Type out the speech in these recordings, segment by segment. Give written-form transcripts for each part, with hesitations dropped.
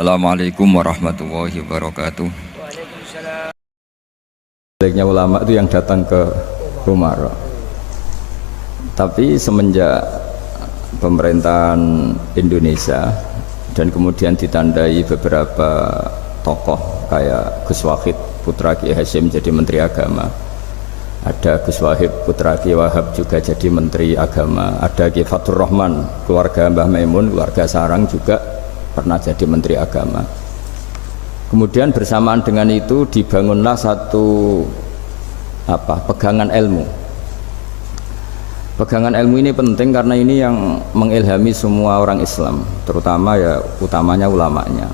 Assalamualaikum warahmatullahi wabarakatuh. Baiknya ulama itu yang datang ke Umar. Tapi semenjak pemerintahan Indonesia dan kemudian ditandai beberapa tokoh kayak Gus Wahid putra Ki Hasyim jadi Menteri Agama, ada Gus Wahid putra Ki Wahab juga jadi Menteri Agama, ada Ki Fatur Rahman keluarga Mbah Maimun, keluarga Sarang juga pernah jadi Menteri Agama. Kemudian bersamaan dengan itu dibangunlah satu pegangan ilmu. Pegangan ilmu ini penting karena ini yang mengilhami semua orang Islam, terutama utamanya ulamanya.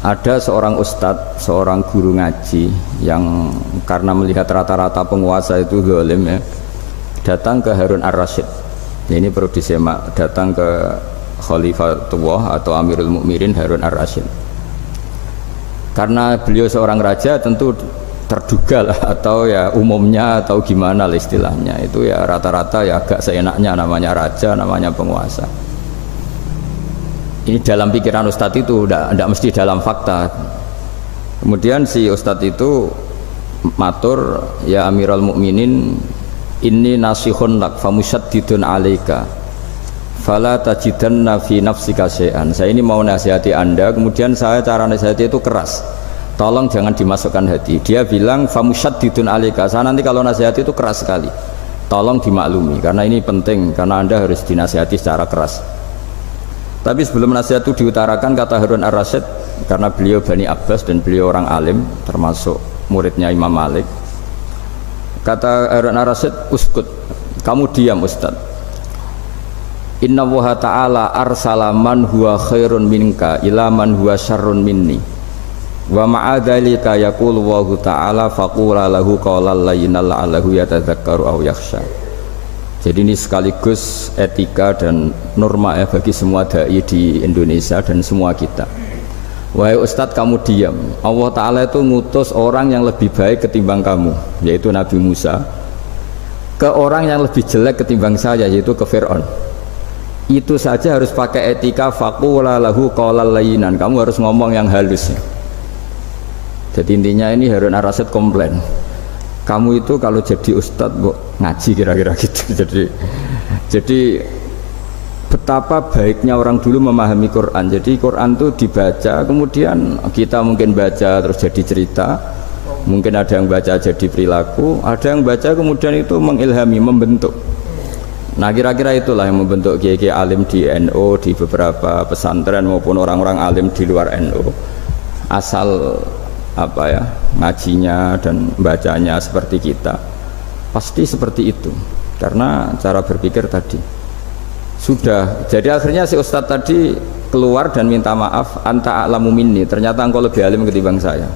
Ada seorang ustadz, seorang guru ngaji yang karena melihat rata-rata penguasa itu zalim datang ke Harun ar-Rasyid. Ini perlu disemak, datang ke Khalifatullah atau Amirul Mukminin Harun ar-Rasyid. Karena beliau seorang raja tentu terduga lah, atau umumnya atau gimana lah istilahnya, itu rata-rata agak seenaknya, namanya raja, namanya penguasa. Ini dalam pikiran ustadz itu, tidak mesti dalam fakta. Kemudian si ustadz itu matur, ya Amirul Mukminin, inni nasihun lak famusyaddidun alaika fala tajidanna fi nafsika syai'an. Saya ini mau nasihati Anda, kemudian cara nasihati itu keras, tolong jangan dimasukkan hati. Dia bilang famusyaddidun alaika, saya nanti kalau nasihati itu keras sekali, tolong dimaklumi karena ini penting, karena Anda harus dinasihati secara keras. Tapi sebelum nasihat itu diutarakan, kata Harun ar-Rasyid, karena beliau Bani Abbas dan beliau orang alim termasuk muridnya Imam Malik, kata Harun ar-Rasyid, uskut, kamu diam Ustaz. Inna Allaha ta'ala arsala man huwa khairun minka ila man huwa syarrun minni wa ma'adhalika yaqulu Allahu ta'ala faqula lahu qawlan layyinan la'allahu yatadzakkaru aw yakhsha. Jadi ini sekaligus etika dan norma bagi semua dai di Indonesia dan semua kita. Wahai Ustadz, kamu diam. Allah Ta'ala itu ngutus orang yang lebih baik ketimbang kamu, yaitu Nabi Musa, ke orang yang lebih jelek ketimbang saya, yaitu ke Fir'aun. Itu saja harus pakai etika, faqula lahu qawlan layyinan, kamu harus ngomong yang halus. Jadi intinya ini Harun ar-Rasyid komplain, kamu itu kalau jadi ustadz ngaji kira-kira gitu. Jadi betapa baiknya orang dulu memahami Quran. Jadi Quran itu dibaca, kemudian kita mungkin baca terus jadi cerita, mungkin ada yang baca jadi perilaku, ada yang baca kemudian itu mengilhami, membentuk. Nah kira-kira itulah yang membentuk kiai-kiai alim di NU, di beberapa pesantren maupun orang-orang alim di luar NU. Asal ngajinya dan bacanya seperti kita, pasti seperti itu, karena cara berpikir tadi sudah. Jadi akhirnya si ustadz tadi keluar dan minta maaf, anta a'lamu minni, ternyata engkau lebih alim ketimbang saya.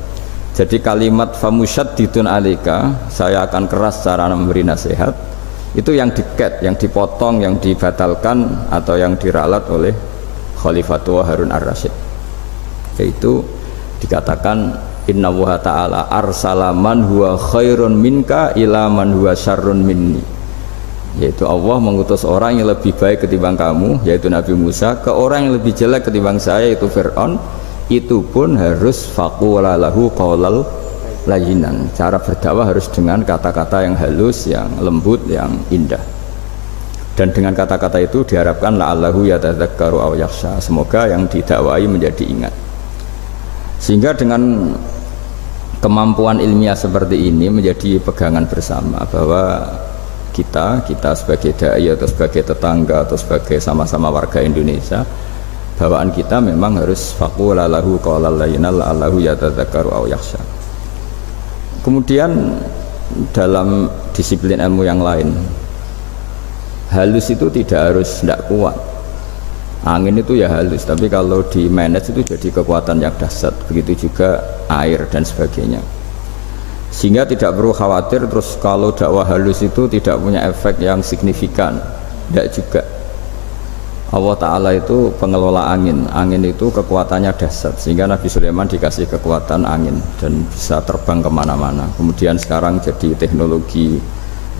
Jadi kalimat famusyaddidun alaika, saya akan keras cara memberi nasihat, itu yang diket, yang dipotong, yang dibatalkan atau yang diralat oleh Khalifatullah Harun ar-Rasyid, yaitu dikatakan Inna Allaha ta'ala arsala man huwa khairun minka ila man huwa syarrun minni, yaitu Allah mengutus orang yang lebih baik ketimbang kamu, yaitu Nabi Musa, ke orang yang lebih jelek ketimbang saya, yaitu Fir'aun. Itu pun harus faqula lahu qawlal layyinan, cara berdakwah harus dengan kata-kata yang halus, yang lembut, yang indah. Dan dengan kata-kata itu diharapkan la'allahu yatadzakkaru aw yakhsha, semoga yang didakwai menjadi ingat. Sehingga dengan kemampuan ilmiah seperti ini menjadi pegangan bersama bahwa kita sebagai dai atau sebagai tetangga atau sebagai sama-sama warga Indonesia, bawaan kita memang harus faqula lahu qawlan layyinan la'allahu yatadzakkaru aw yakhsha. Kemudian dalam disiplin ilmu yang lain, halus itu tidak kuat. Angin itu halus, tapi kalau di manage itu jadi kekuatan yang dahsyat. Begitu juga air dan sebagainya. Sehingga tidak perlu khawatir terus kalau dakwah halus itu tidak punya efek yang signifikan. Tidak juga. Allah Ta'ala itu pengelola angin. Angin itu kekuatannya dahsyat, sehingga Nabi Sulaiman dikasih kekuatan angin dan bisa terbang kemana-mana. Kemudian sekarang jadi teknologi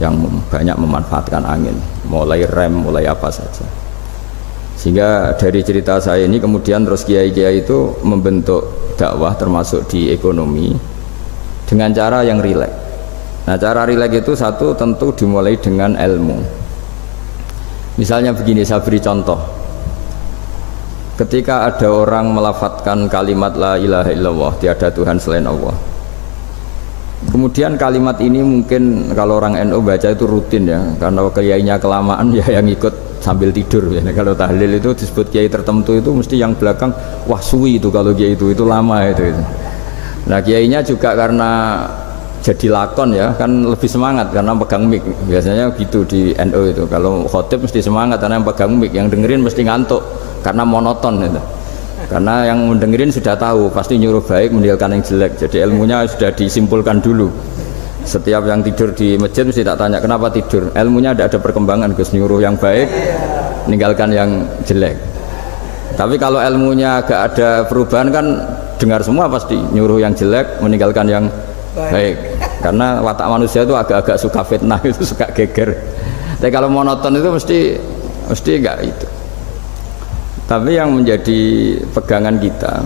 yang banyak memanfaatkan angin, mulai rem, mulai apa saja. Sehingga dari cerita saya ini kemudian terus kiai-kiai itu membentuk dakwah termasuk di ekonomi dengan cara yang rileks. Nah, cara rileks itu satu tentu dimulai dengan ilmu. Misalnya begini, saya beri contoh. Ketika ada orang melafadzkan kalimat la ilaha illallah, tiada Tuhan selain Allah. Kemudian kalimat ini mungkin kalau orang NU baca itu rutin ya, karena kiainya kelamaan ya yang ikut sambil tidur ya. Kalau tahlil itu disebut kiai tertentu itu mesti yang belakang wah suwi itu kalau kiai itu lama itu. Nah, kiainya juga karena jadi lakon ya kan lebih semangat karena pegang mic. Biasanya gitu di NU itu. Kalau khotib mesti semangat karena yang pegang mic, yang dengerin mesti ngantuk karena monoton itu. Karena yang mendengerin sudah tahu pasti nyuruh baik meninggalkan yang jelek, jadi ilmunya sudah disimpulkan dulu. Setiap yang tidur di masjid mesti tak tanya kenapa tidur, ilmunya tidak ada perkembangan, Gus, nyuruh yang baik meninggalkan yang jelek. Tapi kalau ilmunya agak ada perubahan kan dengar semua pasti nyuruh yang jelek meninggalkan yang baik. Karena watak manusia itu agak-agak suka fitnah, itu suka geger. Tapi kalau monoton itu mesti enggak itu. Tapi yang menjadi pegangan kita,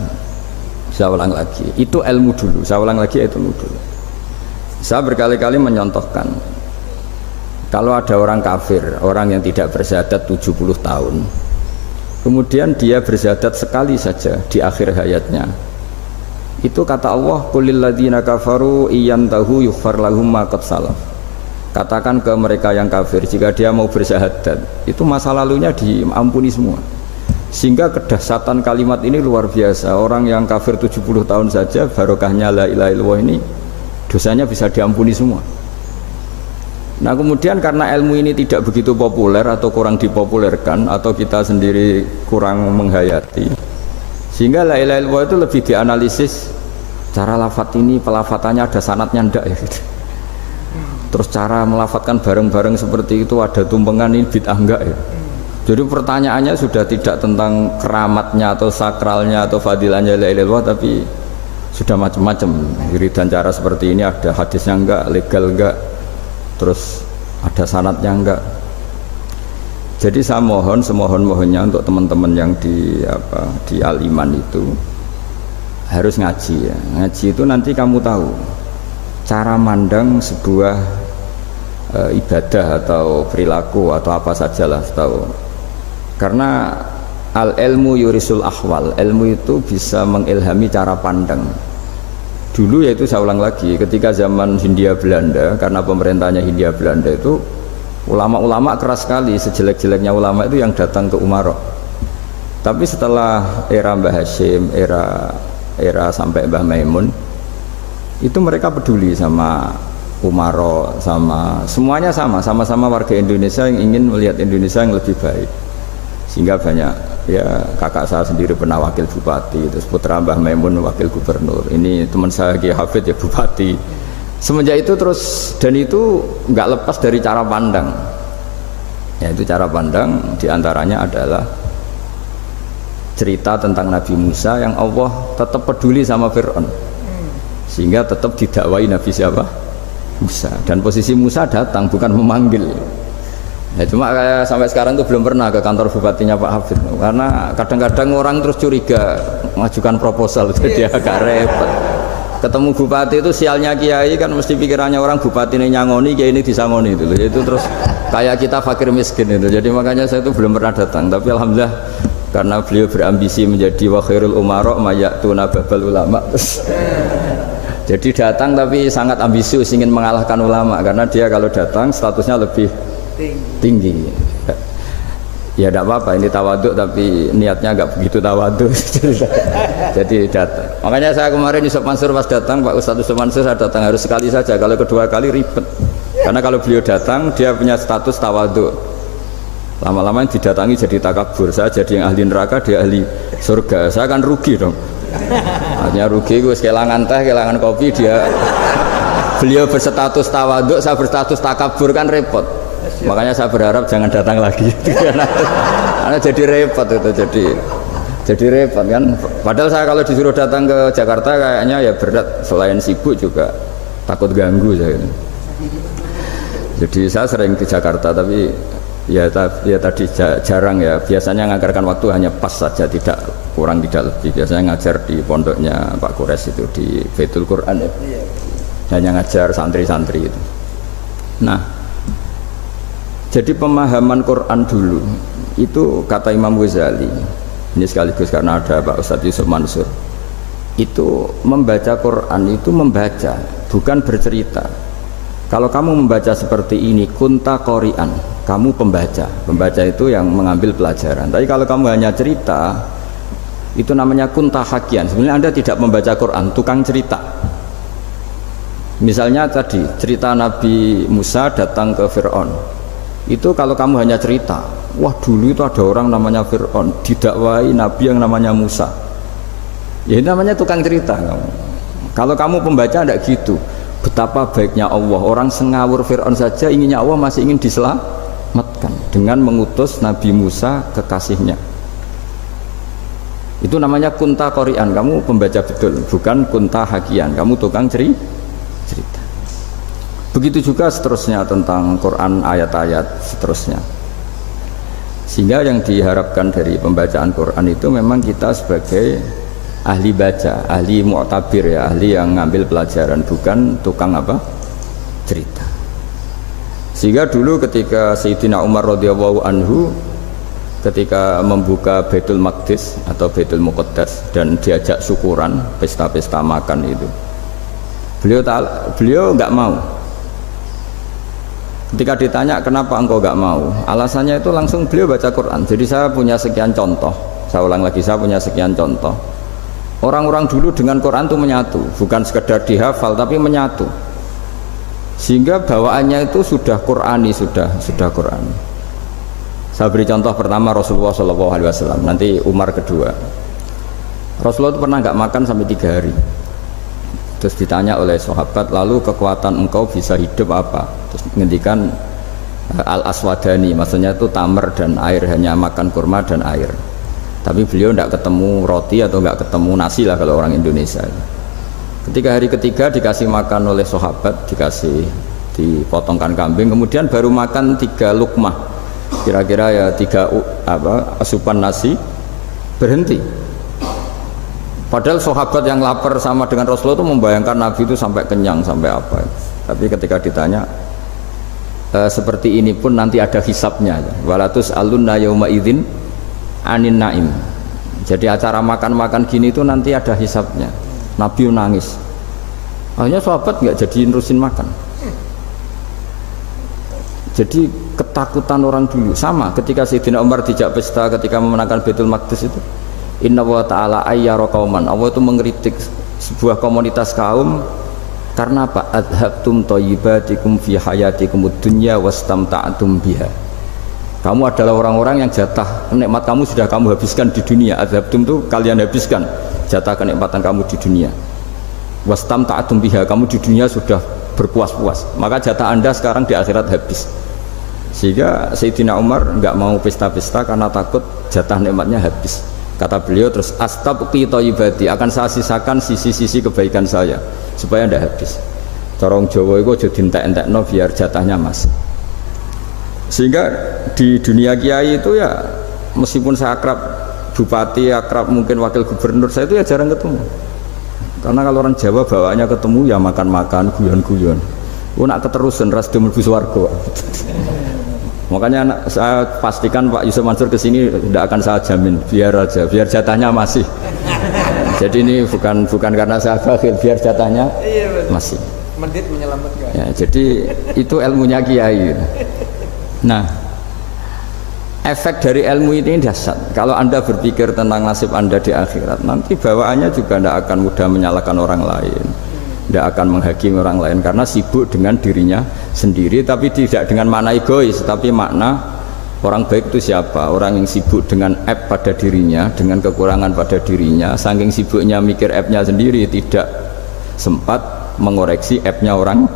saya ulang lagi, itu ilmu dulu. Saya ulang lagi, itu ilmu dulu. Saya berkali-kali menyontohkan, kalau ada orang kafir, orang yang tidak bersyahadat 70 tahun, kemudian dia bersyahadat sekali saja di akhir hayatnya, itu kata Allah, qulil ladzina kafaru iyantahu yughfar lahum ma qad salaf. Katakan ke mereka yang kafir, jika dia mau bersyahadat, itu masa lalunya diampuni semua. Sehingga kedahsyatan kalimat ini luar biasa. Orang yang kafir 70 tahun saja barokahnya la ilaha illallah ini dosanya bisa diampuni semua. Nah, kemudian karena ilmu ini tidak begitu populer atau kurang dipopulerkan atau kita sendiri kurang menghayati, sehingga la ilaha illallah itu lebih dianalisis cara lafadz ini, pelafatannya ada sanadnya ndak ya gitu. Terus cara melafatkan bareng-bareng seperti itu ada tumpengan ini bid'ah enggak ya. Jadi pertanyaannya sudah tidak tentang keramatnya atau sakralnya atau fadilahnya la ilaha illallah, tapi sudah macam-macam. Dan cara seperti ini ada hadisnya enggak, legal enggak, terus ada sanadnya enggak. Jadi saya mohon semohon-mohonnya untuk teman-teman yang di Al-Iman itu harus ngaji ya. Ngaji itu nanti kamu tahu cara mandang sebuah ibadah atau perilaku atau apa sajalah tahu. Karena al-ilmu yurisul ahwal, ilmu itu bisa mengilhami cara pandang. Dulu yaitu saya ulang lagi, ketika zaman Hindia Belanda, karena pemerintahnya Hindia Belanda itu ulama-ulama keras sekali, sejelek-jeleknya ulama itu yang datang ke Umaro. Tapi setelah era Mbah Hashim, era sampai Mbah Maimun, itu mereka peduli sama Umaro, sama semuanya sama-sama warga Indonesia yang ingin melihat Indonesia yang lebih baik. Sehingga banyak ya, kakak saya sendiri pernah wakil bupati, terus putra Mbah Maimun wakil gubernur, ini teman saya Kiai Hafid ya bupati. Semenjak itu terus, dan itu nggak lepas dari cara pandang. Ya, itu cara pandang diantaranya adalah cerita tentang Nabi Musa yang Allah tetap peduli sama Fir'aun, sehingga tetap didakwai Nabi siapa? Musa. Dan posisi Musa datang bukan memanggil. Ya, cuma kayak sampai sekarang tuh belum pernah ke kantor bupatinya Pak Hafid, karena kadang-kadang orang terus curiga mengajukan proposal, jadi agak repot. Ketemu bupati itu sialnya kiai kan mesti pikirannya orang bupati ini nyangoni, kiai ini disangoni itu. Itu terus kayak kita fakir miskin itu. Jadi makanya saya itu belum pernah datang. Tapi alhamdulillah karena beliau berambisi menjadi wa khairul umara mayatuna babal ulama. Jadi datang tapi sangat ambisius ingin mengalahkan ulama, karena dia kalau datang statusnya lebih tinggi. Ya tidak apa-apa, ini tawaduk tapi niatnya agak begitu tawaduk. Jadi datang. Makanya saya kemarin Yusuf Mansur pas datang, Pak Ustadz Yusuf Mansur saya datang harus sekali saja, kalau kedua kali ribet. Karena kalau beliau datang dia punya status tawaduk. Lama-lama didatangi jadi takabur, saya jadi yang ahli neraka, dia ahli surga. Saya kan rugi dong. Artinya rugi, gue kehilangan teh, kehilangan kopi, beliau berstatus tawaduk, saya berstatus takabur, kan repot. Makanya saya berharap jangan datang lagi. Karena jadi repot itu, jadi repot kan. Padahal saya kalau disuruh datang ke Jakarta kayaknya ya berat, selain sibuk juga takut ganggu saya. Jadi saya sering ke Jakarta, tapi Ya tadi jarang ya. Biasanya ngajarkan waktu hanya pas saja, tidak kurang tidak lebih. Biasanya ngajar di pondoknya Pak Kures itu di Baitul Quran ya. Hanya ngajar santri-santri itu. Nah, jadi pemahaman Quran dulu itu kata Imam Ghazali. Ini sekaligus karena ada Pak Ustadz Yusuf Mansur. Itu membaca Quran itu membaca, bukan bercerita. Kalau kamu membaca seperti ini, kunta qori'an, kamu pembaca. Pembaca itu yang mengambil pelajaran. Tapi kalau kamu hanya cerita, itu namanya kunta hakian. Sebenarnya Anda tidak membaca Quran, tukang cerita. Misalnya tadi cerita Nabi Musa datang ke Fir'aun. Itu kalau kamu hanya cerita, wah dulu itu ada orang namanya Fir'aun didakwai Nabi yang namanya Musa. Ya ini namanya tukang cerita kamu. Kalau kamu pembaca tidak gitu. Betapa baiknya Allah, orang sengawur Fir'aun saja inginnya Allah masih ingin diselamatkan dengan mengutus Nabi Musa kekasihnya. Itu namanya kunta qori'an, kamu pembaca betul, bukan kunta hakian, kamu tukang cerita. Begitu juga seterusnya tentang Quran, ayat-ayat seterusnya. Sehingga yang diharapkan dari pembacaan Quran itu memang kita sebagai ahli baca, ahli mu'tabir ya, ahli yang ngambil pelajaran, bukan tukang apa? Cerita. Sehingga dulu ketika Sayyidina Umar radhiyallahu anhu ketika membuka Baitul Maqdis atau Baitul Muqaddas dan diajak syukuran, pesta-pesta makan itu. Beliau enggak mau. Ketika ditanya kenapa engkau enggak mau? Alasannya itu langsung beliau baca Quran. Jadi saya punya sekian contoh. Saya ulang lagi, saya punya sekian contoh. Orang-orang dulu dengan Quran itu menyatu, bukan sekedar dihafal tapi menyatu. Sehingga bawaannya itu sudah Qurani, sudah Qurani. Saya beri contoh pertama Rasulullah SAW, nanti Umar kedua. Rasulullah itu pernah nggak makan sampai 3 hari. Terus ditanya oleh sahabat, lalu kekuatan engkau bisa hidup apa? Terus menghentikan al-aswadani, maksudnya itu tamar dan air, hanya makan kurma dan air. Tapi beliau tidak ketemu roti atau nggak ketemu nasi lah kalau orang Indonesia. Ketika hari ketiga dikasih makan oleh sahabat, dikasih dipotongkan kambing, kemudian baru makan 3 lukmah, kira-kira ya 3 asupan nasi, berhenti. Padahal sahabat yang lapar sama dengan Rasulullah itu membayangkan Nabi itu sampai kenyang, sampai apa. Tapi ketika ditanya, seperti ini pun nanti ada hisabnya. Walatus alunna yauma idzin anin naim. Jadi acara makan-makan gini itu nanti ada hisabnya. Nabi nangis. Akhirnya sahabat nggak jadi nerusin makan. Jadi ketakutan orang dulu sama ketika Sayyidina Umar dijak pesta ketika memenangkan Baitul Maqdis itu. Inna wa ta'ala ayyara qauman. Allah itu mengkritik sebuah komunitas kaum karena apa? Adhabtum thayyibatikum fi hayatikum ad-dunya wastamta'tum biha. Kamu adalah orang-orang yang jatah nikmat kamu sudah kamu habiskan di dunia. Adhabtum itu kalian habiskan jatah kenikmatan kamu di dunia. Wastamta'tum biha, kamu di dunia sudah berpuas-puas. Maka jatah Anda sekarang di akhirat habis. Sehingga Sayyidina Umar enggak mau pesta-pesta karena takut jatah nikmatnya habis. Kata beliau terus astabqi thayyibati, akan saya sisakan sisi-sisi kebaikan saya supaya tidak habis. Corong Jawa itu aja dientek-entekno biar jatahnya masih. Sehingga di dunia kiai itu ya meskipun saya akrab bupati, akrab mungkin wakil gubernur, saya itu ya jarang ketemu. Karena kalau orang Jawa bawaannya ketemu ya makan-makan, guyon-guyon. Nak keterusan ras mlebu swarga. Makanya saya pastikan Pak Yusuf Mansur kesini tidak akan saya jamin, biar aja, biar jatahnya masih. Jadi ini bukan karena saya bakhil, biar jatahnya masih. Medit menyelamatkan. Ya, jadi itu ilmunya kiai. Nah, efek dari ilmu ini dahsyat. Kalau Anda berpikir tentang nasib Anda di akhirat, nanti bawaannya juga tidak akan mudah menyalahkan orang lain, tidak akan menghakimi orang lain karena sibuk dengan dirinya sendiri, tapi tidak dengan makna egois, tapi makna orang baik itu siapa? Orang yang sibuk dengan aib pada dirinya, dengan kekurangan pada dirinya, saking sibuknya mikir aibnya sendiri, tidak sempat mengoreksi aibnya orang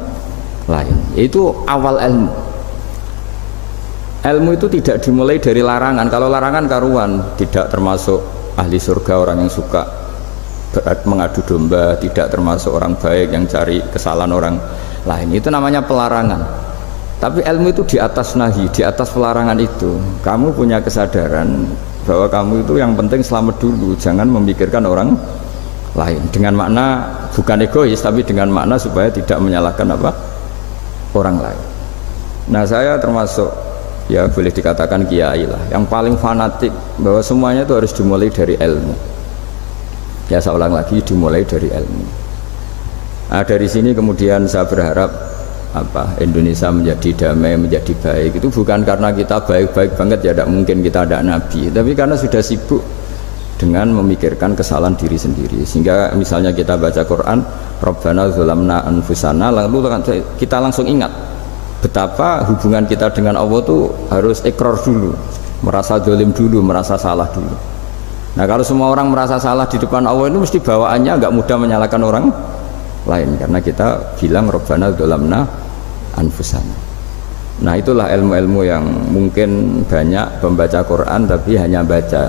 lain. Itu awal ilmu. Ilmu itu tidak dimulai dari larangan. Kalau larangan karuan, tidak termasuk ahli surga orang yang suka mengadu domba, tidak termasuk orang baik yang cari kesalahan orang lain. Itu namanya pelarangan. Tapi ilmu itu di atas nahi, di atas pelarangan itu. Kamu punya kesadaran bahwa kamu itu yang penting selamat dulu, jangan memikirkan orang lain. Dengan makna bukan egois, tapi dengan makna supaya tidak menyalahkan apa orang lain. Nah, saya termasuk ya boleh dikatakan kiai lah, yang paling fanatik bahwa semuanya itu harus dimulai dari ilmu. Ya, saya ulang lagi, dimulai dari ilmu. Nah, dari sini kemudian saya berharap Indonesia menjadi damai, menjadi baik. Itu bukan karena kita baik-baik banget, ya tidak mungkin kita ada nabi, tapi karena sudah sibuk dengan memikirkan kesalahan diri sendiri. Sehingga misalnya kita baca Quran, Rabbana dzalamna anfusana, lalu kita langsung ingat betapa hubungan kita dengan Allah itu harus ikrar dulu, merasa zalim dulu, merasa salah dulu. Nah, kalau semua orang merasa salah di depan Allah, itu mesti bawaannya agak mudah menyalahkan orang lain, karena kita bilang Rabbana dzalamna anfusana. Nah, itulah ilmu-ilmu yang mungkin banyak pembaca Quran tapi hanya baca,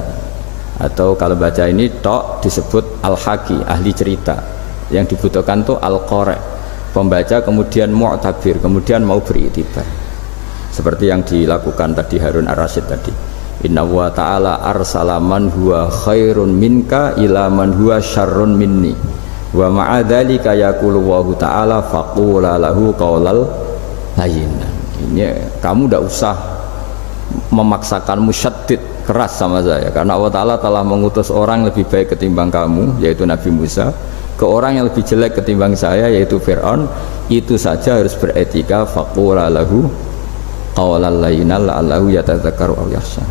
atau kalau baca ini tok disebut al-haki, ahli cerita. Yang dibutuhkan tuh al-qari, pembaca kemudian mu'tabir, kemudian mau beriktibar, seperti yang dilakukan tadi Harun ar-Rasyid tadi. Inna wa ta'ala arsala man huwa khairun minka ila man huwa syarrun minni wa ma'adzalika yaqulu wa ta'ala faqula lahu qaulal layyinan. Ini kamu tidak usah memaksakan musyaddid keras sama saya, karena Allah Ta'ala telah mengutus orang lebih baik ketimbang kamu, yaitu Nabi Musa, ke orang yang lebih jelek ketimbang saya, yaitu Fir'aun. Itu saja harus beretika, faqula lahu qaulal layyinan la'allahu yatadzakkaru aw yakhsha.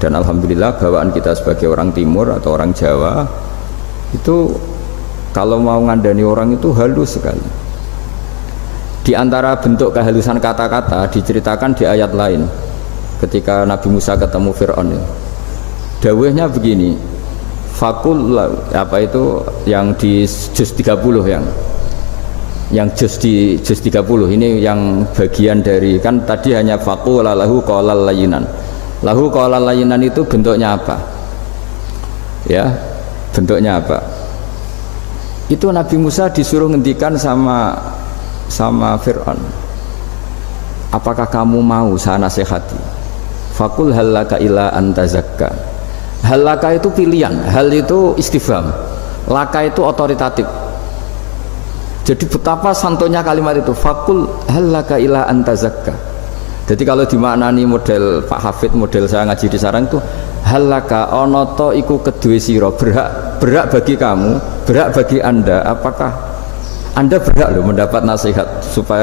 Dan alhamdulillah bawaan kita sebagai orang timur atau orang Jawa itu kalau mau ngandani orang itu halus sekali. Di antara bentuk kehalusan kata-kata diceritakan di ayat lain ketika Nabi Musa ketemu Fir'aun. Dawuhnya begini, fakul apa itu yang di juz 30, yang juz di juz 30 ini yang bagian dari, kan tadi hanya fakul lahu qaulal layyinan. Lahu qaulal layyinan itu bentuknya apa? Ya, bentuknya apa? Itu Nabi Musa disuruh ngendikan sama Fir'aun, apakah kamu mau saya nasihati? Fakul halaka ila antazakka. Halaka itu pilihan, hal itu istifham, laka itu otoritatif. Jadi betapa santonya kalimat itu, fakul halaka ila antazakka. Jadi kalau dimaknani model Pak Hafid, model saya ngaji di sarang itu, halaka onoto iku kedue siro, berhak bagi kamu, berhak bagi anda, apakah anda berhak loh mendapat nasihat supaya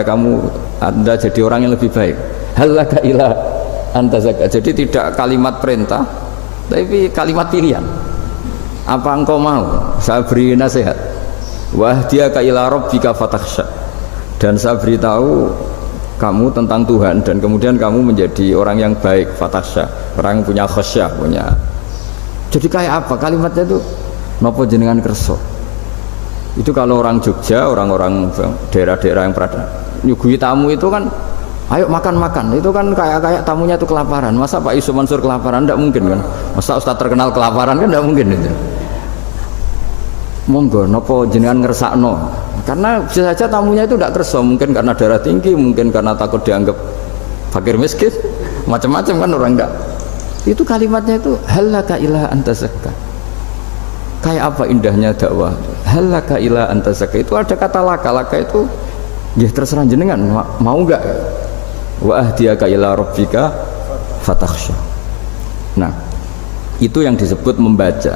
anda jadi orang yang lebih baik. Halaka ila antazakka. Jadi tidak kalimat perintah tapi kalimat pilihan. Apa engkau mau saya beri nasihat? Wahdiyaka ila rabbika fatakhsha. Dan saya beritahu kamu tentang Tuhan, dan kemudian kamu menjadi orang yang baik, fatakhsha, orang yang punya khasyah, punya. Jadi kayak apa kalimatnya itu? Nopo jenengan kerso. Itu kalau orang Jogja, orang-orang daerah-daerah yang pernah nyuguhi tamu itu kan, ayo makan-makan. Itu kan kayak tamunya itu kelaparan. Masa Pak Yusuf Mansur kelaparan? Tidak mungkin kan. Masa Ustaz terkenal kelaparan? Kan tidak mungkin itu. Monggo, nopo jenengan ngersakno. Karena bisa saja tamunya itu tidak kerso, mungkin karena darah tinggi, mungkin karena takut dianggap fakir miskin, macam-macam kan orang enggak. Itu kalimatnya itu halaka ila antazakka. Kayak apa indahnya dakwah. Halaka ila antazakka itu ada kata laka itu ya terserah jenengan mau enggak. Wa ahdiyaka ila rabbika fatakhsha. Nah, itu yang disebut membaca.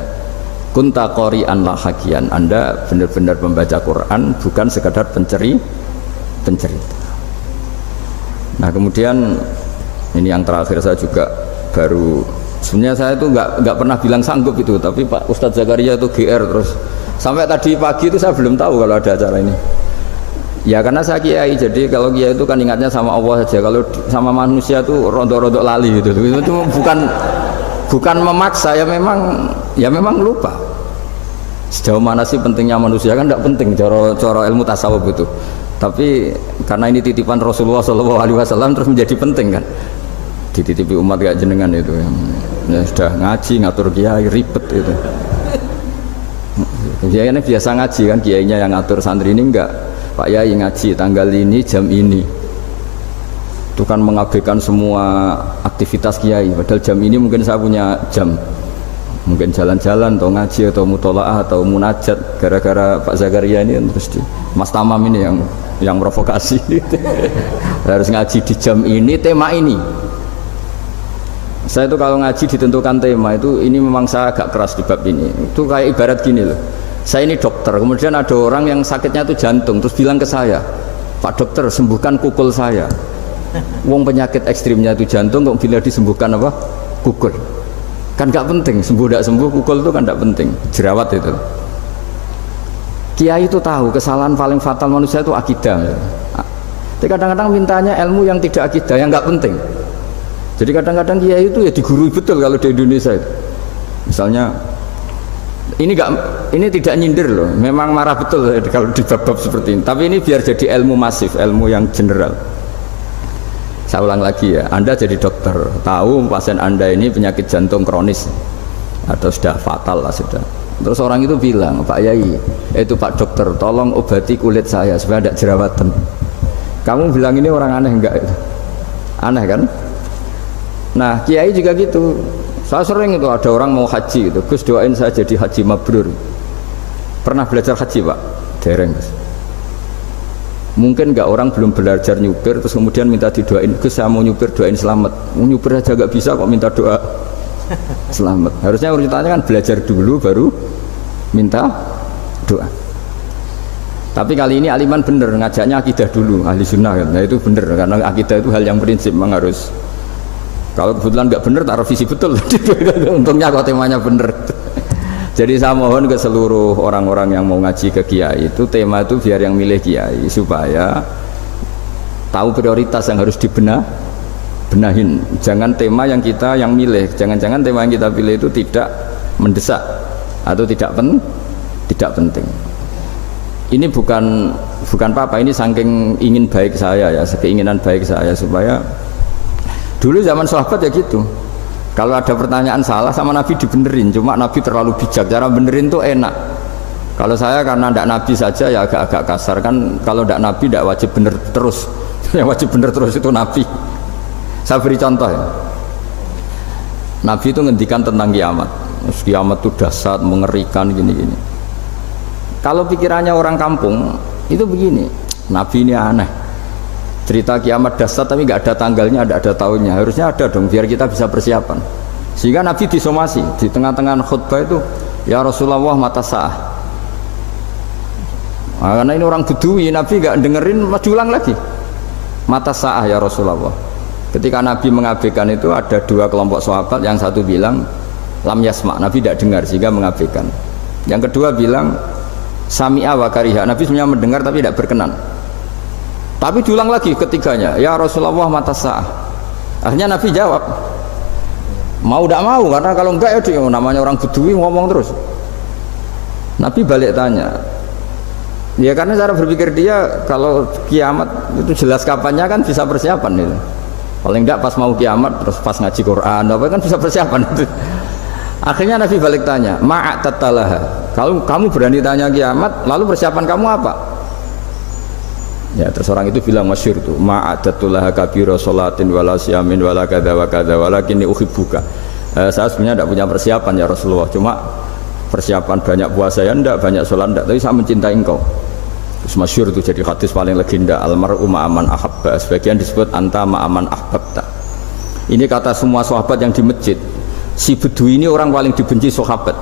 Kunta qori'an la hakian, Anda benar-benar membaca Quran, bukan sekadar pencerita. Nah, kemudian ini yang terakhir, saya juga baru, sebenarnya saya itu nggak pernah bilang sanggup itu, tapi Pak Ustadz Zakaria itu GR terus sampai tadi pagi itu saya belum tahu kalau ada acara ini. Ya karena saya kiai, jadi kalau kiai itu kan ingatnya sama Allah saja, kalau sama manusia itu rontok-rontok lali gitu. Itu bukan memaksa, ya memang lupa. Sejauh mana sih pentingnya manusia, kan tidak penting coro ilmu tasawuf itu. Tapi karena ini titipan Rasulullah SAW terus menjadi penting kan. Dititipi umat kayak jenengan itu ya sudah ngaji ngatur kiai ribet itu. Kiai ini biasa ngaji kan, kiainya yang ngatur, santri ini enggak. Pak Yai ngaji tanggal ini jam ini. itu kan mengabaikan semua aktivitas kiai. Padahal jam ini mungkin saya punya jam, mungkin jalan-jalan atau ngaji atau mutolaah atau munajat. Gara-gara Pak Zakaria ini terus Mas Tamam ini yang provokasi. Harus ngaji di jam ini, tema ini. Saya itu kalau ngaji ditentukan tema itu, ini memang saya agak keras di bab ini. Itu kayak ibarat gini loh. Saya ini dokter, kemudian ada orang yang sakitnya itu jantung, terus bilang ke saya, Pak dokter sembuhkan kukul saya. Wong penyakit ekstrimnya itu jantung, kok bila disembuhkan apa? Kukul. Kan gak penting, sembuh tidak sembuh, kukul itu kan gak penting. Jerawat itu. Kiai itu tahu kesalahan paling fatal manusia itu akidah. Tapi kadang-kadang mintanya ilmu yang tidak akidah, yang gak penting. Jadi kadang-kadang kiai itu ya digurui betul kalau di Indonesia itu. Misalnya ini tidak nyindir loh, memang marah betul kalau di bab-bab seperti ini. Tapi ini biar jadi ilmu masif, ilmu yang general. Saya ulang lagi ya, Anda jadi dokter, tahu pasien Anda ini penyakit jantung kronis atau sudah fatal lah sudah. Terus orang itu bilang, Pak Yai, itu Pak dokter, tolong obati kulit saya supaya tidak jerawatan. Kamu bilang ini orang aneh enggak? Aneh kan? Nah, kiai juga gitu. Saya sering itu ada orang mau haji gitu, Gus doain saya jadi haji mabrur. Pernah belajar haji Pak? Dereng Gus. Mungkin enggak orang belum belajar nyupir terus kemudian minta didoain, Gus saya mau nyupir doain selamat. Mau nyupir aja enggak bisa kok minta doa selamat. Harusnya urutannya kan belajar dulu baru minta doa. Tapi kali ini aliman bener ngajaknya akidah dulu, ahli sunnah kan. Nah itu bener karena akidah itu hal yang prinsip memang harus. Kalau kebetulan nggak bener tak revisi betul. Untungnya kok temanya bener. Jadi saya mohon ke seluruh orang-orang yang mau ngaji ke kiai itu, tema itu biar yang milih kiai supaya tahu prioritas yang harus benahin. Jangan tema yang kita yang milih, jangan-jangan tema yang kita pilih itu tidak mendesak atau tidak penting. Ini bukan apa-apa, ini saking ingin baik saya ya, keinginan baik saya supaya dulu zaman sahabat ya gitu. Kalau ada pertanyaan salah sama Nabi dibenerin, cuma Nabi terlalu bijak, cara benerin tuh enak. Kalau saya karena tidak Nabi saja ya agak-agak kasar kan. Kalau tidak Nabi tidak wajib bener terus. Yang wajib bener terus itu Nabi. Saya beri contoh ya. Nabi itu ngendikan tentang kiamat. Kiamat itu dahsyat, mengerikan gini-gini. Kalau pikirannya orang kampung itu begini, Nabi ini aneh. Cerita kiamat dahsyat tapi nggak ada tanggalnya, ada tahunnya. Harusnya ada dong biar kita bisa persiapan. Sehingga Nabi disomasi di tengah-tengah khutbah itu, ya Rasulullah mata sa'ah. Nah, karena ini orang Bedui, Nabi nggak dengerin, diulang lagi. Mata sa'ah ya Rasulullah. Ketika Nabi mengabaikan itu ada dua kelompok sahabat, yang satu bilang lam yasma, Nabi tidak dengar sehingga mengabaikan. Yang kedua bilang sami'a wa kariha, Nabi sebenarnya mendengar tapi tidak berkenan. Tapi diulang lagi ketiganya, ya Rasulullah mata sa'ah. Akhirnya Nabi jawab, mau tidak mau, karena kalau enggak ya dia, namanya orang Bedui ngomong terus. Nabi balik tanya, ya karena cara berpikir dia kalau kiamat itu jelas kapannya kan bisa persiapan itu. Paling enggak pas mau kiamat terus pas ngaji Quran apa kan bisa persiapan itu. Akhirnya Nabi balik tanya, ma'atatalaha, kalau kamu berani tanya kiamat lalu persiapan kamu apa? Ya terus orang itu bilang masyhur tuh, ma'adatullah kabira sholatin wala siyamin wala kadza wa kadza walakinni uhibbuka. Saya sebenarnya tidak punya persiapan ya Rasulullah, cuma persiapan banyak puasa ya enggak, banyak sholat enggak, tapi saya mencintai engkau. Terus masyhur itu jadi hadis paling legenda, almar'u ma'aman ahabba, sebagian disebut anta ma'aman ahbabta. Ini kata semua sahabat yang di masjid. Si Bedui ini orang paling dibenci sahabat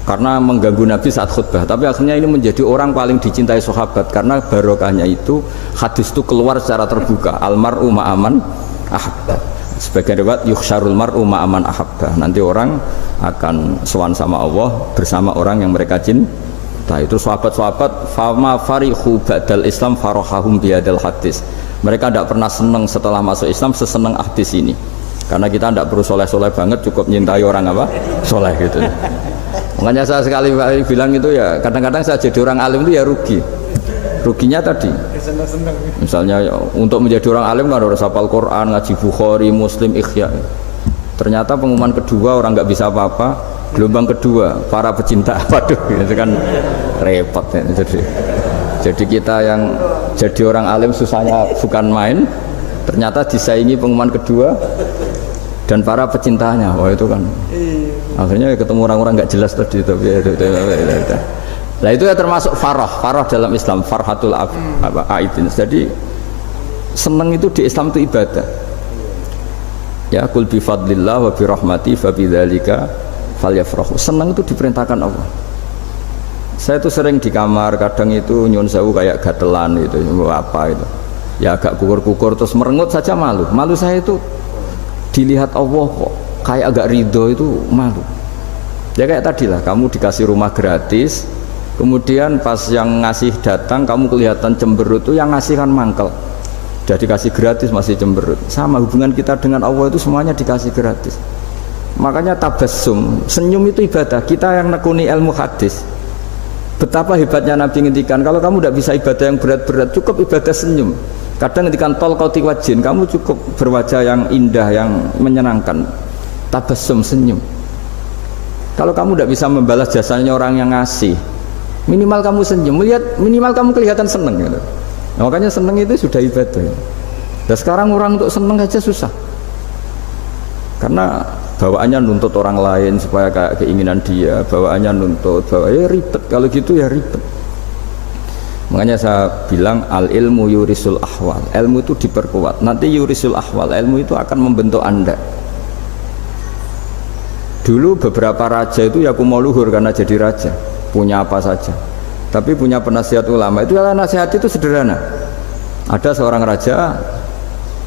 karena mengganggu Nabi saat khutbah, tapi akhirnya ini menjadi orang paling dicintai sahabat karena barokahnya itu hadis itu keluar secara terbuka, almar'u ma'aman ahabba. Sebagian riwayat yuhsyarul mar'u ma'aman ahabba, nanti orang akan sowan sama Allah bersama orang yang mereka cinta. Itu sahabat-sahabat fama farihu ba'dal Islam farahahum bihadal hadis. Mereka tidak pernah senang setelah masuk Islam sesenang hadis ini, karena kita tidak perlu soleh-soleh banget, cukup nyintai orang apa soleh gitu. Makanya saya sekali bilang itu ya, kadang-kadang saya jadi orang alim itu ya ruginya tadi. Misalnya ya, untuk menjadi orang alim kan harus hafal Quran, ngaji Bukhari, Muslim, Ikhya. Ternyata pengumuman kedua orang nggak bisa apa-apa, gelombang kedua para pecinta, waduh itu kan repot ya. Jadi kita yang jadi orang alim susahnya bukan main, ternyata disaingi pengumuman kedua dan para pecintanya. Wah itu kan akhirnya ketemu orang-orang nggak jelas tadi. Nah itu ya termasuk farah dalam Islam, farhatul aidin. Jadi seneng itu di Islam itu ibadah. Ya kul bi fadlillah wa bi rahmati fa bidzalika falyafrahu. Seneng itu diperintahkan Allah. Saya itu sering di kamar, kadang itu nyun sewu kayak gatelan itu, apa itu. Ya agak kukur-kukur terus merengut saja malu. Malu saya itu dilihat Allah kok kayak agak ridho itu malu. Ya kayak tadi lah, kamu dikasih rumah gratis, kemudian pas yang ngasih datang kamu kelihatan cemberut, itu yang ngasih kan mangkel. Udah dikasih gratis masih cemberut. Sama hubungan kita dengan Allah itu semuanya dikasih gratis. Makanya tabassum, senyum itu ibadah. Kita yang nekuni ilmu hadis, betapa hebatnya Nabi ngendikan, kalau kamu tidak bisa ibadah yang berat-berat, cukup ibadah senyum. Kadang ngendikan tol qati wajhin, kamu cukup berwajah yang indah, yang menyenangkan. Tabassum, senyum. Kalau kamu tidak bisa membalas jasanya orang yang ngasih, minimal kamu senyum, minimal kamu kelihatan seneng gitu. Nah, makanya seneng itu sudah ibadah. Dan sekarang orang untuk seneng aja susah, karena bawaannya nuntut orang lain supaya kayak keinginan dia, bawaannya nuntut, ya ribet. Kalau gitu ya ribet. Makanya saya bilang al ilmu yurisul ahwal, ilmu itu diperkuat. Nanti yurisul ahwal, ilmu itu akan membentuk Anda. Dulu beberapa raja itu ya mau luhur karena jadi raja, punya apa saja. Tapi punya penasihat ulama, itu adalah nasihat itu sederhana. Ada seorang raja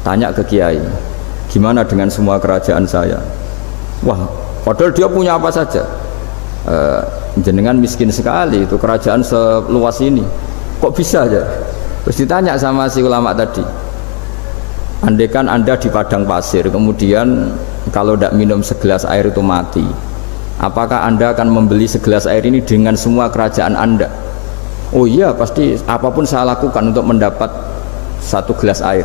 tanya ke kiai, gimana dengan semua kerajaan saya? Wah, padahal dia punya apa saja. Jenengan miskin sekali, itu kerajaan seluas ini, kok bisa aja? Terus ditanya sama si ulama tadi, andaikan Anda di padang pasir, kemudian kalau tidak minum segelas air itu mati, apakah Anda akan membeli segelas air ini dengan semua kerajaan Anda? Oh iya, pasti apapun saya lakukan untuk mendapat satu gelas air.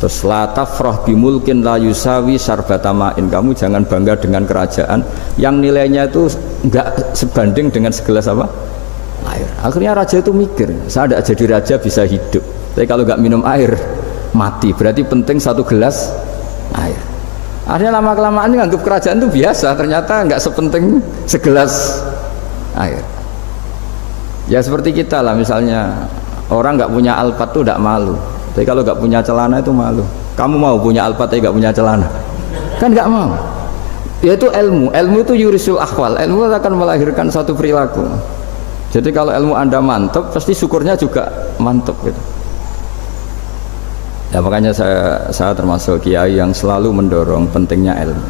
Terus la tafrah bimulkin la yusawi sarbatamain, kamu jangan bangga dengan kerajaan yang nilainya itu enggak sebanding dengan segelas apa? Air. Akhirnya raja itu mikir, saya tidak jadi raja bisa hidup, tapi kalau enggak minum air mati, berarti penting satu gelas air. Akhirnya lama-kelamaan nganggap kerajaan itu biasa, ternyata enggak sepenting segelas air. Ya seperti kita lah, misalnya orang enggak punya alpat itu enggak malu. Tapi kalau nggak punya celana itu malu. Kamu mau punya alpat tapi nggak punya celana? Kan nggak mau. Yaitu ilmu. Ilmu itu yurisul ahwal. Ilmu akan melahirkan satu perilaku. Jadi kalau ilmu Anda mantap, pasti syukurnya juga mantap gitu. Ya makanya saya termasuk kiai yang selalu mendorong pentingnya ilmu.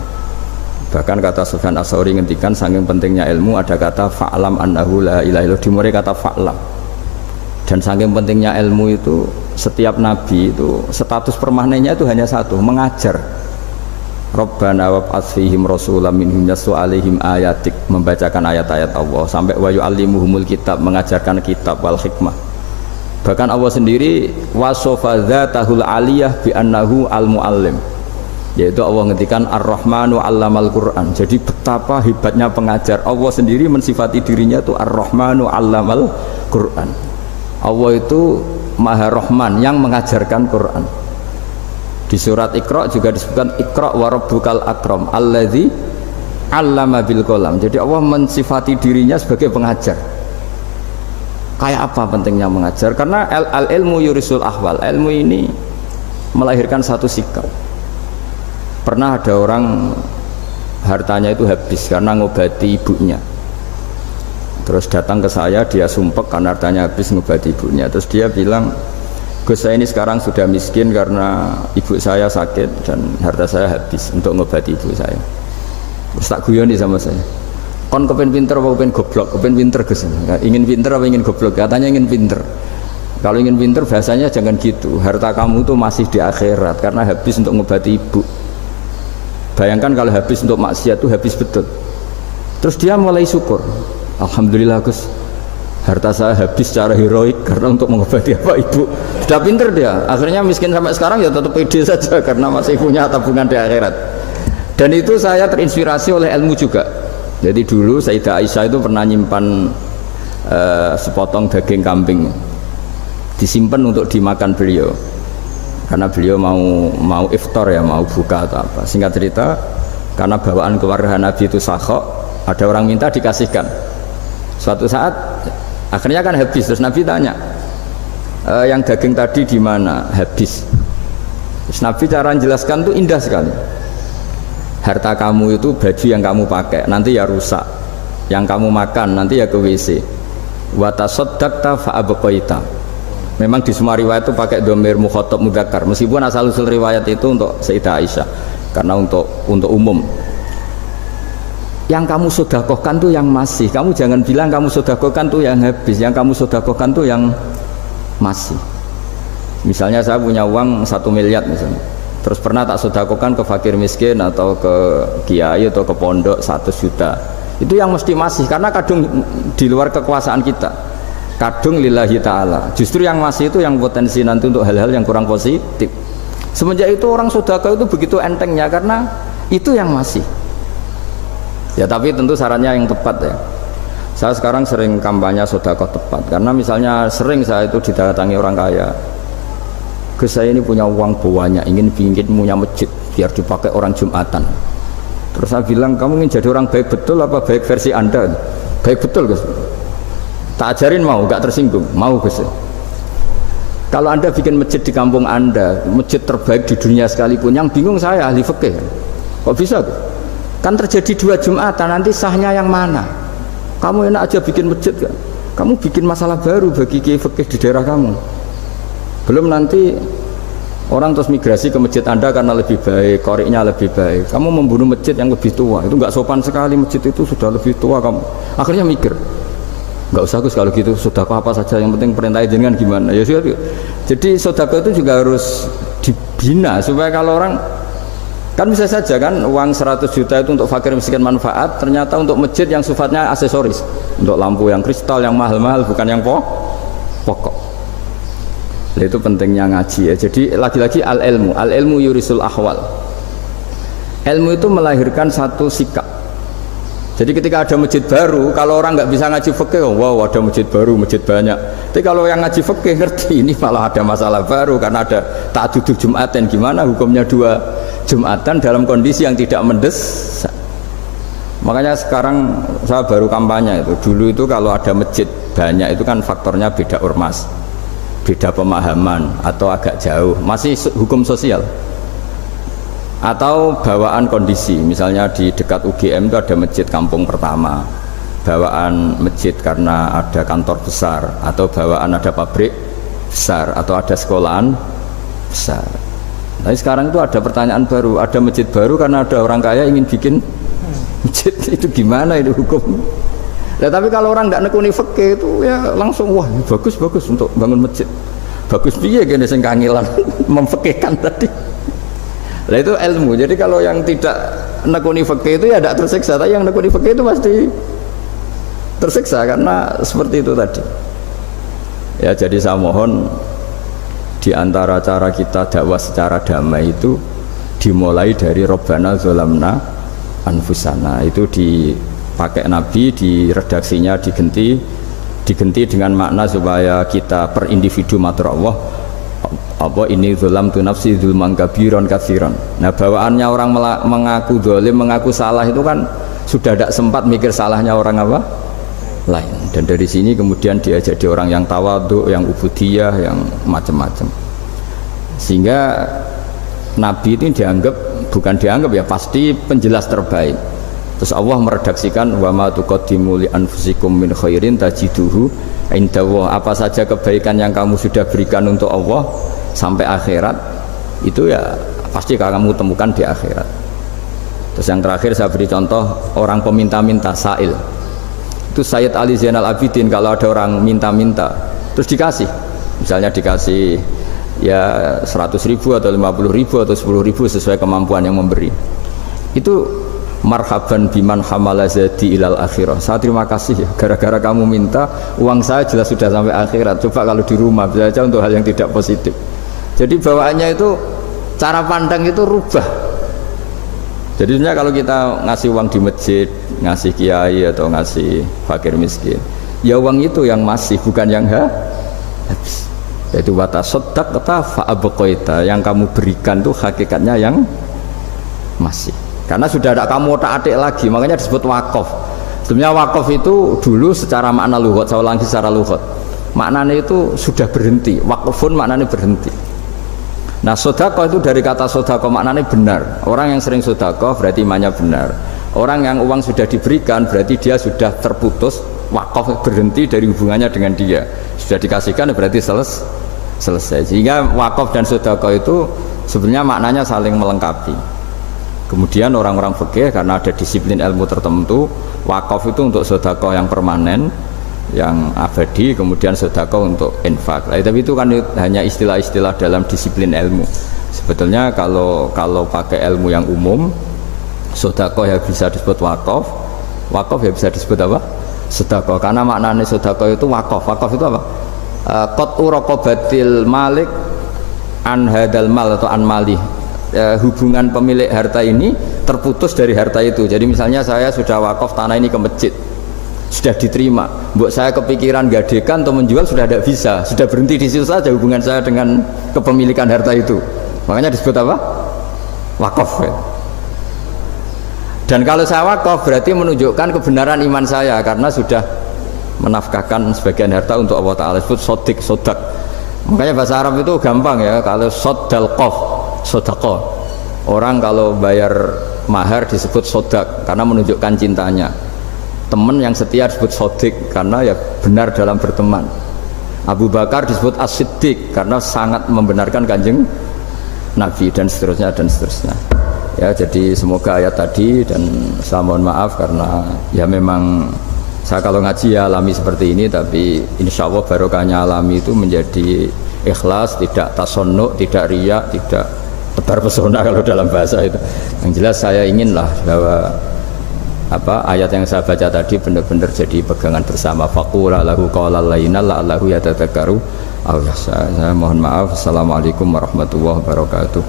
Bahkan kata Sufyan Ats-Tsauri ngendikan saking pentingnya ilmu, ada kata fa'lam annahu la ilaha illallah, dimulai kata fa'lam. Dan saking pentingnya ilmu itu, setiap nabi itu status permanennya itu hanya satu, mengajar. Rabbana wab'ats fihim rasulam minhum yatlu 'alaihim ayatik, membacakan ayat-ayat Allah, sampai wa yu'allimuhumul kitab, mengajarkan kitab wal hikmah. Bahkan Allah sendiri wasofa dzatahul aliyah bi annahu al-muallim, yaitu Allah ngendikan ar-rahmanu 'allamal Qur'an. Jadi betapa hebatnya pengajar. Allah sendiri mensifati dirinya itu ar-rahmanu 'allamal Qur'an. Allah itu Maha Rahman yang mengajarkan Quran. Di surat Iqra juga disebutkan Iqra wa rabbukal akram alladzi 'allama bil qalam. Jadi Allah mensifati dirinya sebagai pengajar. Kayak apa pentingnya mengajar? Karena al ilmu yurisul ahwal. Ilmu ini melahirkan satu sikap. Pernah ada orang hartanya itu habis karena ngobati ibunya. Terus datang ke saya, dia sumpek karena hartanya habis ngobati ibunya. Terus dia bilang, Gus, saya ini sekarang sudah miskin karena ibu saya sakit dan harta saya habis untuk ngobati ibu saya. Terus tak guyoni sama saya, kon kepen pinter apa kepen goblok? Kepen pinter Gus. Ingin pinter apa ingin goblok? Katanya ingin pinter. Kalau ingin pinter bahasanya jangan gitu, harta kamu tuh masih di akhirat karena habis untuk ngobati ibu. Bayangkan kalau habis untuk maksiat tuh habis betul. Terus dia mulai syukur, alhamdulillah Gus, harta saya habis secara heroik karena untuk mengobati apa ibu. Sudah pinter dia, akhirnya miskin sampai sekarang ya tetap pede saja karena masih punya tabungan di akhirat. Dan itu saya terinspirasi oleh ilmu juga. Jadi dulu Sayyidah Aisyah itu pernah nyimpan sepotong daging kambing, disimpan untuk dimakan beliau. karena beliau mau iftar ya, mau buka atau apa. Singkat cerita, karena bawaan keluarga Nabi itu sakhok, ada orang minta dikasihkan. Suatu saat akhirnya kan habis, terus Nabi tanya, yang daging tadi di mana? Habis. Terus Nabi cara menjelaskan tuh indah sekali. Harta kamu itu baju yang kamu pakai nanti ya rusak, yang kamu makan nanti ya ke WC. Wa tasaddaqta fa abqaita. Memang di semua riwayat itu pakai dhamir mukhatab mudzakkar, meskipun asal usul riwayat itu untuk Sayyidah Aisyah, karena untuk umum. Yang kamu sedekahkan tuh yang masih, kamu jangan bilang kamu sedekahkan tuh yang habis, yang kamu sedekahkan tuh yang masih. Misalnya saya punya uang 1 miliar misalnya, terus pernah tak sedekahkan ke fakir miskin atau ke kiai atau ke pondok 100 juta, itu yang mesti masih, karena kadung di luar kekuasaan kita, kadung lillahi ta'ala. Justru yang masih itu yang potensi nanti untuk hal-hal yang kurang positif. Semenjak itu orang sedekah itu begitu entengnya, karena itu yang masih. Ya tapi tentu sarannya yang tepat ya. Saya sekarang sering kampanye sedekah tepat, karena misalnya sering saya itu didatangi orang kaya, Gus saya ini punya uang banyak, ingin punya masjid biar dipakai orang Jumatan. Terus saya bilang, kamu ingin jadi orang baik betul apa baik versi Anda? Baik betul Gus. Tak ajarin mau, gak tersinggung, mau Gus. Kalau Anda bikin masjid di kampung Anda, masjid terbaik di dunia sekalipun, yang bingung saya ahli fikih. Kok bisa Gus? Kan terjadi 2 Jumatan, nanti sahnya yang mana? Kamu enak aja bikin masjid kan? Kamu bikin masalah baru bagi kiai fikih di daerah kamu. Belum nanti orang terus migrasi ke masjid Anda karena lebih baik, koriknya lebih baik. Kamu membunuh masjid yang lebih tua, itu nggak sopan sekali, masjid itu sudah lebih tua kamu. Akhirnya mikir, nggak usah Gus kalau gitu, sedekah apa saja, yang penting perintah jenengan gimana ya sudah. Jadi sedekah itu juga harus dibina supaya kalau orang kan bisa saja kan uang 100 juta itu untuk fakir miskin manfaat, ternyata untuk masjid yang sifatnya aksesoris, untuk lampu yang kristal yang mahal-mahal, bukan yang pokok. Itu pentingnya ngaji ya. Jadi lagi-lagi al ilmu yurisul ahwal. Ilmu itu melahirkan satu sikap. Jadi ketika ada masjid baru, kalau orang nggak bisa ngaji fikih, wow ada masjid baru, masjid banyak. Tapi kalau yang ngaji fikih ngerti ini malah ada masalah baru karena ada ta'addud Jumatan. Gimana hukumnya 2 Jumatan dalam kondisi yang tidak mendesak? Makanya sekarang saya baru kampanye itu. Dulu itu kalau ada masjid banyak itu kan faktornya beda ormas, beda pemahaman atau agak jauh, masih hukum sosial atau bawaan kondisi. Misalnya di dekat UGM itu ada masjid kampung pertama, bawaan masjid karena ada kantor besar, atau bawaan ada pabrik besar, atau ada sekolahan besar. Tapi sekarang itu ada pertanyaan baru, ada masjid baru karena ada orang kaya ingin bikin masjid. Itu gimana itu hukum? Nah, tapi kalau orang tidak nekuni fikih itu ya langsung wah bagus untuk bangun masjid. Bagus piye gini sing kangilan memfikihkan tadi. Nah itu ilmu. Jadi kalau yang tidak nekuni fikih itu ya tidak tersiksa, tapi yang nekuni fikih itu pasti tersiksa karena seperti itu tadi. Ya jadi saya mohon di antara cara kita dakwah secara damai itu dimulai dari Rabbana zalamna anfusana, itu dipakai Nabi di redaksinya diganti dengan makna supaya kita per individu matur Allah apa ini zalamtu nafsi zulman kabiran katsiran. Nah bawaannya orang mengaku zalim, mengaku salah itu kan sudah tidak sempat mikir salahnya orang apa lain, dan dari sini kemudian dia jadi orang yang tawadhu, yang ubudiyah, yang macam-macam, sehingga Nabi ini bukan dianggap ya, pasti penjelas terbaik. Terus Allah meredaksikan wa ma tuqaddimu li anfusikum min khairin tajiduhu indallah. Apa saja kebaikan yang kamu sudah berikan untuk Allah sampai akhirat itu ya pasti kamu temukan di akhirat. Terus yang terakhir saya beri contoh orang peminta-minta sa'il. Itu Sayyid Ali Zainal Abidin, kalau ada orang minta-minta terus dikasih, misalnya dikasih ya 100.000 atau 50.000 atau 10.000 sesuai kemampuan yang memberi, itu marhaban biman hamala zadi ilal akhirah. Saya terima kasih ya, gara-gara kamu minta uang saya jelas sudah sampai akhirat. Coba kalau di rumah bisa saja untuk hal yang tidak positif. Jadi bawaannya itu cara pandang itu rubah. Jadi sebenarnya kalau kita ngasih uang di masjid, ngasih kiai atau ngasih fakir miskin, ya uang itu yang masih, bukan yang habis. yaitu watasaddaqta fa abqaita, yang kamu berikan tuh hakikatnya yang masih, karena sudah ada kamu otak-atik lagi, makanya disebut wakaf. Sebenarnya wakaf itu dulu secara makna lughat, saya ulangi secara lughat, maknanya itu sudah berhenti. Wakfun maknanya berhenti. Nah sedekah itu dari kata sedekah maknanya benar. Orang yang sering sedekah berarti imannya benar. Orang yang uang sudah diberikan berarti dia sudah terputus, wakaf berhenti dari hubungannya dengan dia. Sudah dikasihkan berarti selesai. Sehingga wakaf dan sedekah itu sebenarnya maknanya saling melengkapi. Kemudian orang-orang fikih karena ada disiplin ilmu tertentu, wakaf itu untuk sedekah yang permanen, yang abadi, kemudian sedekah untuk infak. Tapi itu kan hanya istilah-istilah dalam disiplin ilmu. Sebetulnya kalau pakai ilmu yang umum, sedekah ya bisa disebut wakaf, wakaf ya bisa disebut apa? Sedekah. Karena maknanya sedekah itu wakaf. Wakaf itu apa? Qat'u raqabatil malik an hadal mal atau an malih. Hubungan pemilik harta ini terputus dari harta itu. Jadi misalnya saya sudah wakaf tanah ini ke masjid, sudah diterima, buat saya kepikiran gadekan atau menjual sudah tidak bisa, sudah berhenti di situ saja hubungan saya dengan kepemilikan harta itu. Makanya disebut apa? Wakaf. Dan kalau saya wakaf berarti menunjukkan kebenaran iman saya karena sudah menafkahkan sebagian harta untuk Allah Ta'ala, disebut sodik, sodak. Makanya bahasa Arab itu gampang ya, kalau sodal qof, sodako, orang kalau bayar mahar disebut sodak karena menunjukkan cintanya. Teman yang setia disebut sodik karena ya benar dalam berteman. Abu Bakar disebut as-siddiq karena sangat membenarkan kanjeng Nabi, dan seterusnya dan seterusnya. Ya, jadi semoga ayat tadi, dan saya mohon maaf karena ya memang saya kalau ngaji ya alami seperti ini, tapi insya Allah barokahnya alami itu menjadi ikhlas, tidak tasonnuk, tidak riak, tidak tebar pesona kalau dalam bahasa itu. Yang jelas saya inginlah bahwa ayat yang saya baca tadi benar-benar jadi pegangan bersama. Faqula lahu qawlan layyina la'allahu yatadzakkaru aw yakhsha. Saya mohon maaf. Assalamualaikum warahmatullahi wabarakatuh.